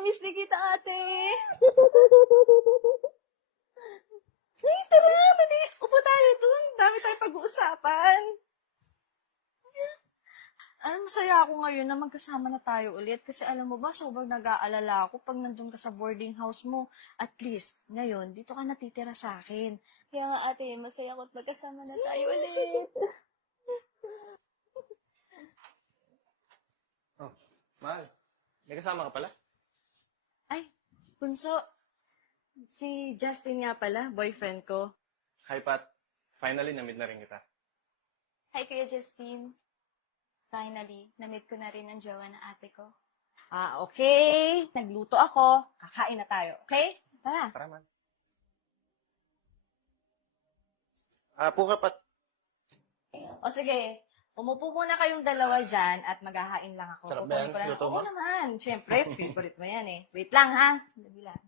Namimiss din kita, ate. Hey, tara, mali. Upo tayo dun. Dami tayo pag-uusapan. Alam, masaya ako ngayon na magkasama na tayo ulit kasi alam mo ba, sobrang nag-aalala ako pag nandun ka sa boarding house mo. At least, ngayon, dito ka natitira sa akin. Kaya nga ate, masaya ako at magkasama na tayo ulit. Mahal, may kasama ka pala? Ay, Bunso, si Justin nga pala, boyfriend ko. Hi, Pat. Finally, na-meet na rin kita. Hi, Kuya Justine. Finally, na-meet ko na rin ang jowa na ate ko. Ah, okay. Nagluto ako. Kakain na tayo, okay? Tara. Tara, man. Ah, po ka, Pat. O sige, umupo muna kayong dalawa dyan at maghahain lang ako. Sarap ba Kukunin yan? ko lang. Luto mo? Oo naman. Siyempre, favorite mo yan eh. Wait lang ha. Sandali lang.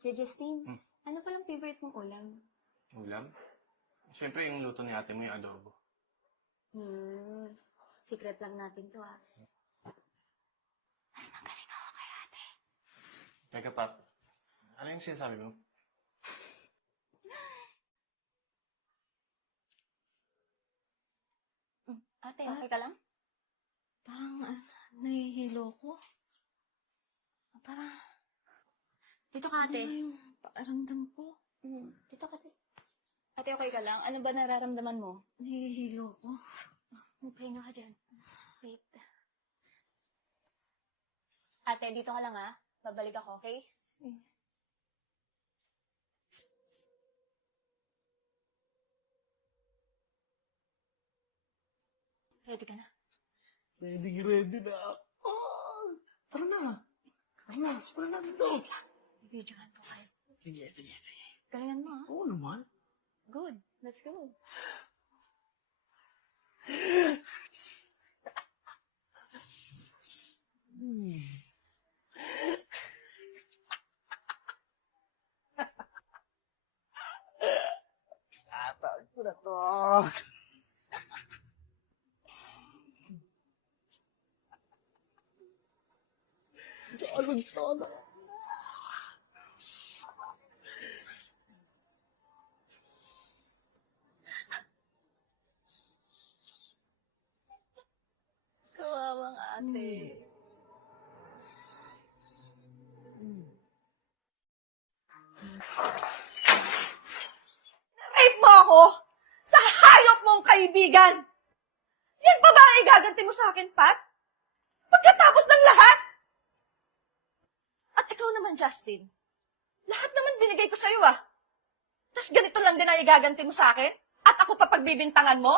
Kuya Justine, Hmm. ano palang favorite mong ulam? Ulam? Siyempre, yung luto ni ate mo yung adobo. Hmm, secret lang natin to ah. Mas magaling ako kay ate. Teka, Pat. Ano yung sinasabi mo? Ate, okay ka lang? Parang ah, nahihilo ko. Parang Dito ka, ate. ano yung pakiramdam ko. Hmm, dito ka, ate. Ate, okay ka lang? Ano ba nararamdaman mo? Nahihilo ko. Magpahinga ka dyan. Wait. Ate, dito ka lang ah. Babalik ako, okay? Ready ka na? Ready, ready na ako. Tara na. Tara na, simulan natin to. Videohan ko kayo. Sige, sige, sige. Galingan mo ah. Oo naman. Good. Let's go. Tatawag na to. Salud sana. Kawawang ate. Rape mo ako sa hayop mong kaibigan. Yan pa ba ang igaganti mo sa akin, Pat? Pagkatapos ng lahat? At ikaw naman, Justin. Lahat naman binigay ko sa'yo, ah. Tapos ganito lang din ang igaganti mo sa akin? At ako pa pagbibintangan mo?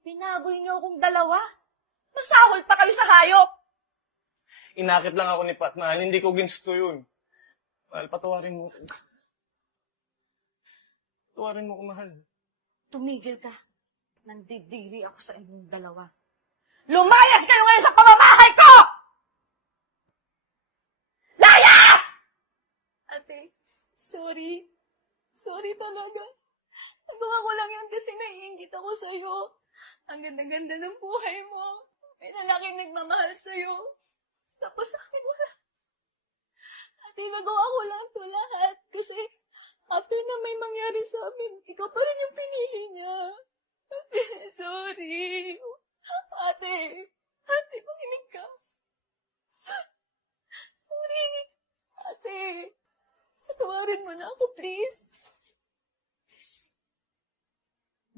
Binaboy niyo akong dalawa. Masahol pa kayo sa hayop. Inakit lang ako ni Pat, mahal. Hindi ko ginusto yun. Mahal, patawarin mo. Patawarin mo ko, mahal. Tumigil ka. Nandidiri ako sa inyong dalawa. Lumayas kayo ngayon sa pamamahay ko! Layas! Ate, sorry. Sorry talaga. Nagawa ko lang yan kasi naiingit ako sa'yo. Ang ganda-ganda ng buhay mo. May lalaking nagmamahal sa'yo. Tapos sa akin wala. Ate, nagawa ko lang to lahat. Kasi after na may mangyari sa amin, ikaw pa rin yung pinili niya. Sorry. Ate, ate, pakinig ka. Sorry. Ate, patawarin mo na ako, please.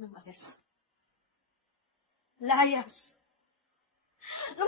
Lumayas. Layas! Lumayas na